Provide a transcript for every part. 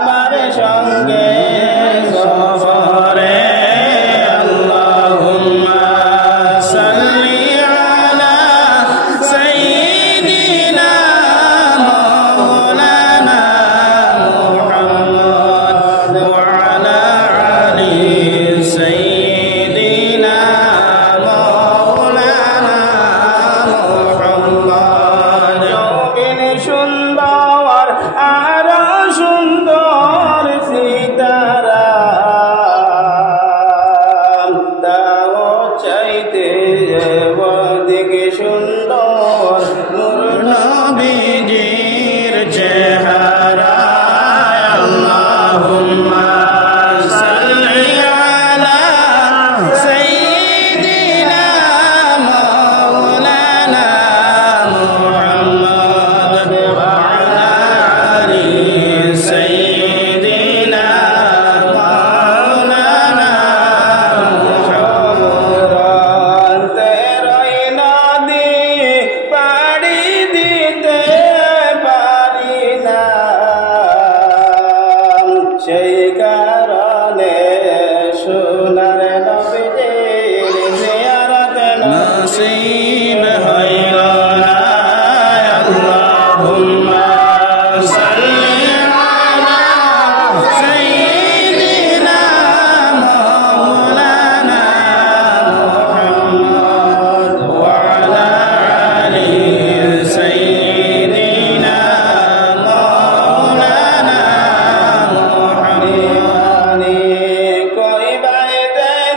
আমার সঙ্গে সফরে আল্লাহুম্মা সাল্লি আলা সাইয়্যিদিনা মাওলানা মুহাম্মদ ওয়া আলা আলি সাইয়্যিদিনা মাওলানা মুহাম্মদ যৌবন সুন্দর আর সুন্দর সিতারা তাও চাইতে অধিক সুন্দর নূর নবীজির চেহারা আল্লাহুম্মা সাল্লি আলা সাইয়্যিদিনা মাওলানা মুহাম্মদ ওয়া আলা আলি সাইয়্যিদিনা মাওলানা মুহাম্মদ তেরোই নদী পাড়ি দিতে পারি না সেই কারণে সোনার নবীজির জিয়ারত নসিব হইল না আল্লাহুম্মা সাল্লি আলা সাইয়্যিদিনা মাওলানা মুহাম্মদ ওয়া আলা আলি সাইয়্যিদিনা মাওলানা মুহাম্মদ করিবাই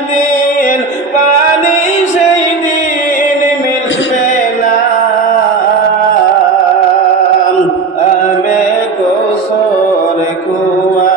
দিন পানি সেই দিন মিলবে না আবে গোসর কুয়া